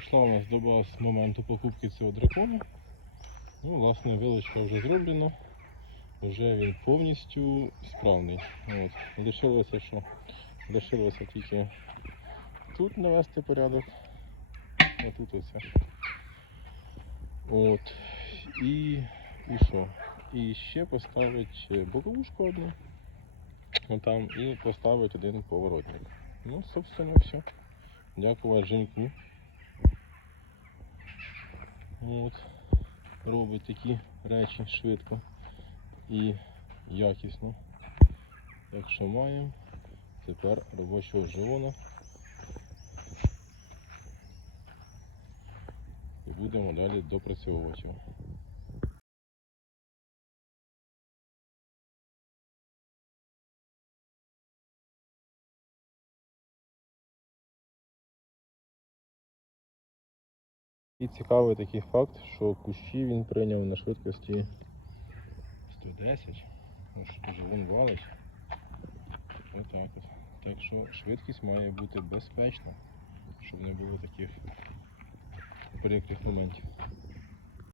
пройшла у нас доба з моменту покупки цього дракона. Ну, власне, вилочка вже зроблена. Вже він повністю справний. От. Лишилося що? Лишилося тільки тут навести порядок. А тут оце. От. І, і що? І ще поставити боковушку одну. Отам, і поставити один поворотник. Ну, собственно, все. Дякувати жінку. От. Робить такі речі швидко і якісно. Якщо маємо, тепер робочого живона. І будемо далі допрацьовувати його. І цікавий такий факт, що кущі він прийняв на швидкості 110. Ну що дуже вон валить. Отак от. Так що швидкість має бути безпечна, щоб не було таких прикрих моментів.